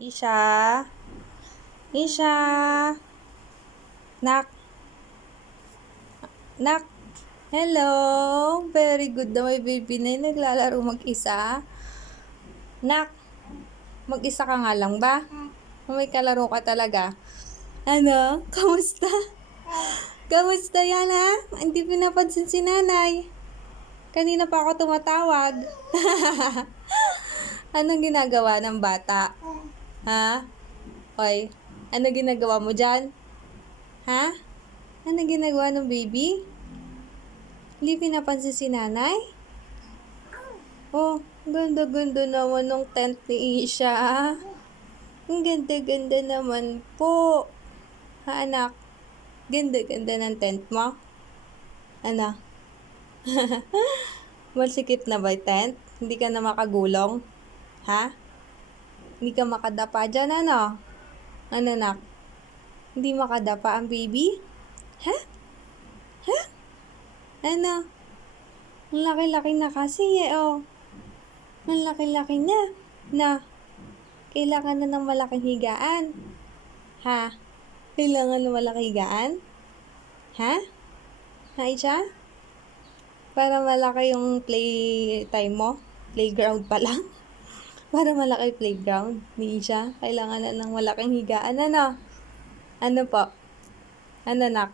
Isha? Isha? Nak? Nak? Hello? Very good na may baby na yung naglalaro mag-isa. Nak? Mag-isa ka nga lang ba? May kalaro ka talaga? Ano? Kamusta? Kamusta yan ha? Hindi pinapansin si nanay. Kanina pa ako tumatawag. Anong ginagawa ng bata? Ha? Hoy, ano ginagawa mo dyan? Ha? Ano ginagawa ng baby? Hindi pinapansin si nanay? Oh, ganda-ganda naman ng tent ni Isha. Ang ganda-ganda naman po. Ha, anak? Ganda-ganda ng tent mo? Ano? Masikip na ba yung tent? Hindi ka na makagulong? Ha? Hindi ka makadapa dyan, ano? Ano, anak? Hindi makadapa ang baby? Ha? Ha? Ano? Ang laki-laki na kasi oh. Ang laki-laki na. Na, kailangan na ng malaking higaan. Ha? Kailangan ng malaking higaan? Ha? Ha, Isha? Para malaki yung playtime mo? Playground pa lang? Para malaki playground ni Isha? Kailangan na ng malaking higaan, ano? Ano po? Ano, nak?